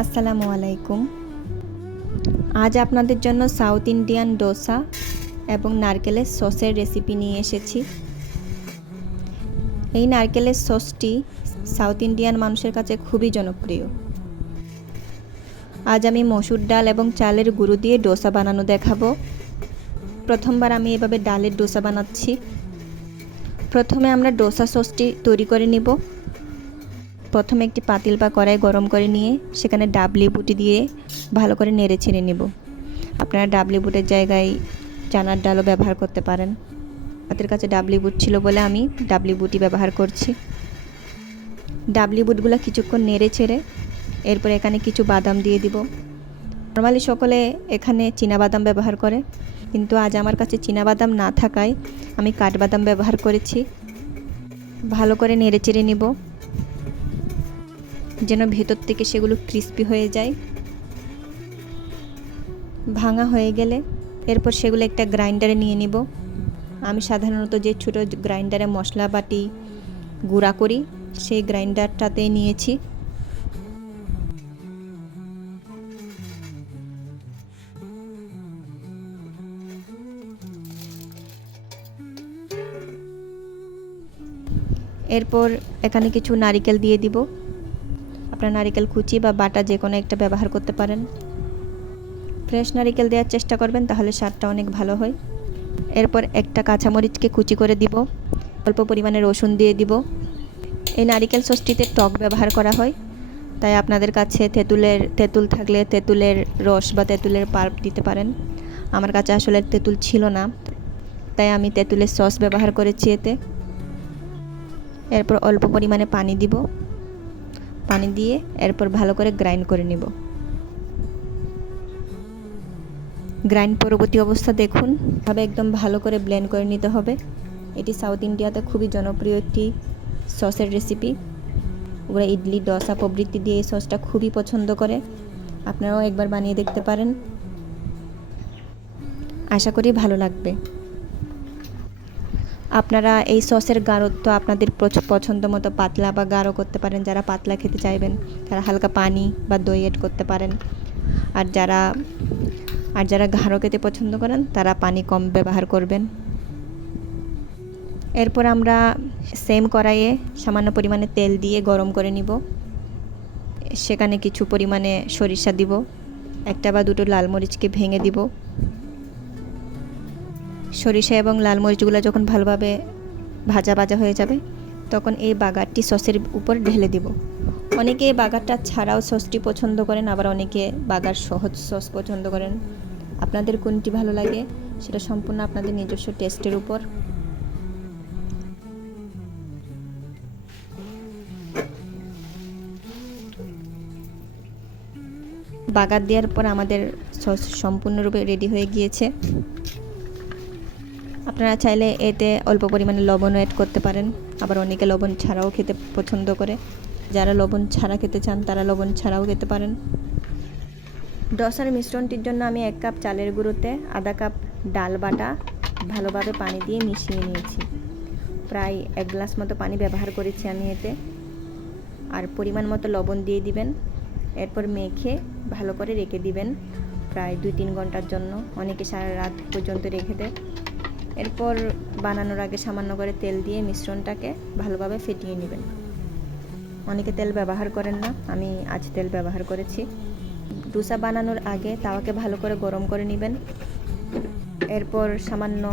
আসসালামু আলাইকুম। আজ আপনাদের জন্য সাউথ ইন্ডিয়ান ডোসা এবং নারকেলের সসের রেসিপি নিয়ে এসেছি। এই নারকেলের সসটি সাউথ ইন্ডিয়ান মানুষের কাছে খুবই জনপ্রিয়। আজ আমি মসুর ডাল এবং চালের গুঁড়ো দিয়ে ডোসা বানানো দেখাবো। প্রথমবার আমি এভাবে ডালের ডোসা বানাচ্ছি। প্রথমে আমরা ডোসা সসটি তৈরি করে নিব। প্রথমে একটি পাতিল বা কড়াই গরম করে নিয়ে সেখানে ডাবলি বুটি দিয়ে ভালো করে নেড়ে ছেড়ে নেব। আপনারা ডাবলি বুটের জায়গায় চানার ডালও ব্যবহার করতে পারেন। আমাদের কাছে ডাবলি বুট ছিল বলে আমি ডাবলি বুটই ব্যবহার করছি। ডাবলি বুটগুলো কিছুক্ষণ নেড়ে ছেড়ে এরপর এখানে কিছু বাদাম দিয়ে দিব। নর্মালি সকলে এখানে চীনাবাদাম ব্যবহার করে, কিন্তু আজ আমার কাছে চীনাবাদাম না থাকায় আমি কাঠবাদাম ব্যবহার করেছি। ভালো করে নেড়ে চেড়ে নিব যেন ভেতর থেকে সেগুলো ক্রিস্পি হয়ে যায়। ভাঙা হয়ে গেলে এরপর সেগুলো একটা গ্রাইন্ডারে নিয়ে নিব। আমি সাধারণত যে ছোট গ্রাইন্ডারে মশলা বাটি গুঁড়া করি সেই গ্রাইন্ডারটাতে নিয়েছি। এরপর এখানে কিছু নারকেল দিয়ে দিব। আপনারা নারকেল কুচি বা বাটা যে কোনো একটা ব্যবহার করতে পারেন। ফ্রেশ নারকেল দেওয়ার চেষ্টা করবেন, তাহলে স্বাদটা অনেক ভালো হয়। এরপর একটা কাঁচামরিচকে কুচি করে দিব। অল্প পরিমাণে রসুন দিয়ে দিব। এই নারকেল সসটিতে টক ব্যবহার করা হয়, তাই আপনাদের কাছে তেঁতুল থাকলে তেঁতুলের রস বা তেঁতুলের পাল্প দিতে পারেন। আমার কাছে আসলে তেঁতুল ছিল না, তাই আমি তেঁতুলের সস ব্যবহার করেছি এতে। এরপর অল্প পরিমাণে পানি দিব। পানি দিয়ে এরপর ভালো করে গ্রাইন্ড করে নিব। গ্রাইন্ড পরবর্তী অবস্থা দেখুন, ভাবে একদম ভালো করে ব্লেন্ড করে নিতে হবে। এটি সাউথ ইন্ডিয়াতে খুবই জনপ্রিয় একটি সসের রেসিপি। ওরা ইডলি, ডোসা প্রভৃতি দিয়ে এই সসটা খুবই পছন্দ করে। আপনারাও একবার বানিয়ে দেখতে পারেন, আশা করি ভালো লাগবে। আপনারা এই সসের গাঢ়ত্ব আপনাদের পছন্দ মতো পাতলা বা গাঢ় করতে পারেন। যারা পাতলা খেতে চাইবেন তারা হালকা পানি বা দই এড করতে পারেন। আর যারা গাঢ় খেতে পছন্দ করেন তারা পানি কম ব্যবহার করবেন। এরপর আমরা সেম কড়াইয়ে সামান্য পরিমাণে তেল দিয়ে গরম করে নিব। সেখানে কিছু পরিমাণে সরিষা দিব। একটা বা দুটো লাল মরিচকে ভেঙে দিব। সরিষা এবং লাল মরিচগুলো যখন ভালোভাবে ভাজা হয়ে যাবে তখন এই বাগারটি সসের উপর ঢেলে দিব। অনেকে এই বাগারটা ছাড়াও সসটি পছন্দ করেন, আবার অনেকে বাগার সহজ সস পছন্দ করেন। আপনাদের কোনটি ভালো লাগে সেটা সম্পূর্ণ আপনাদের নিজস্ব টেস্টের উপর। বাগার দেওয়ার পর আমাদের সস সম্পূর্ণরূপে রেডি হয়ে গিয়েছে। আপনারা চাইলে এতে অল্প পরিমাণে লবণও অ্যাড করতে পারেন, আবার অনেকে লবণ ছাড়াও খেতে পছন্দ করে। যারা লবণ ছাড়া খেতে চান তারা লবণ ছাড়াও খেতে পারেন। ডোসার মিশ্রণটির জন্য আমি 1 কাপ চালের গুঁড়োতে আধা কাপ ডাল বাটা ভালোভাবে পানি দিয়ে মিশিয়ে নিয়েছি। প্রায় 1 গ্লাস মতো পানি ব্যবহার করেছি আমি এতে। আর পরিমাণ মতো লবণ দিয়ে দিবেন। এরপর মেখে ভালো করে রেখে দিবেন প্রায় 2-3 ঘন্টার জন্য। অনেকে সারা রাত পর্যন্ত রেখে দেয়। এরপর বানানোর আগে সামান্য করে তেল দিয়ে মিশ্রণটাকে ভালোভাবে ফেটিয়ে নেবেন। অনেকে তেল ব্যবহার করেন না, আমি আজ তেল ব্যবহার করেছি। ডোসা বানানোর আগে তাওয়াকে ভালো করে গরম করে নেবেন। এরপর সামান্য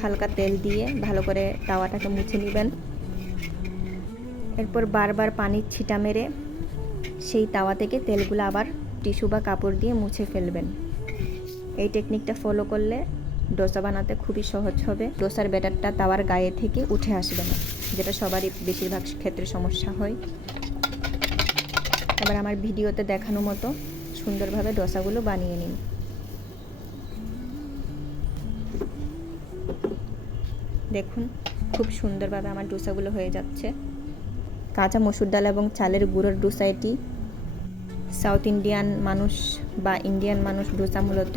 হালকা তেল দিয়ে ভালো করে তাওয়াটাকে মুছে নেবেন। এরপর বারবার পানির ছিটা মেরে সেই তাওয়া থেকে তেলগুলো আবার টিস্যু বা কাপড় দিয়ে মুছে ফেলবেন। এই টেকনিকটা ফলো করলে ডোসা বানাতে খুবই সহজ হবে। ডোসার ব্যাটারটা তাওয়ার গায়ে থেকে উঠে আসবে না, যেটা সবারই বেশিরভাগ ক্ষেত্রে সমস্যা হয়। এবার আমার ভিডিওতে দেখানো মতো সুন্দরভাবে ডোসাগুলো বানিয়ে নিন। দেখুন খুব সুন্দরভাবে আমার ডোসাগুলো হয়ে যাচ্ছে। কাঁচা মসুর ডাল এবং চালের গুঁড়োর ডোসা এটি। সাউথ ইন্ডিয়ান মানুষ বা ইন্ডিয়ান মানুষ ডোসা মূলত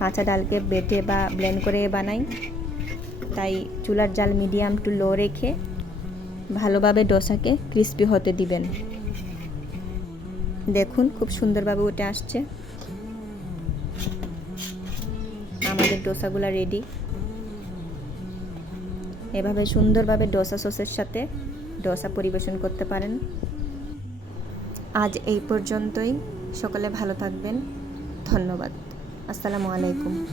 কাঁচা ডালকে বেটে বা ব্লেন্ড করে বানাই। তাই চুলার জাল মিডিয়াম টু লো রেখে ভালোভাবে ডোসাকে ক্রিস্পি হতে দিবেন। দেখুন খুব সুন্দরভাবে উঠে আসছে। আমাদের ডোসাগুলো রেডি। এভাবে সুন্দরভাবে ডোসা সসের সাথে ডোসা পরিবেশন করতে পারেন। আজ এই পর্যন্তই। সকলে ভালো থাকবেন। ধন্যবাদ। আসসালামু আলাইকুম।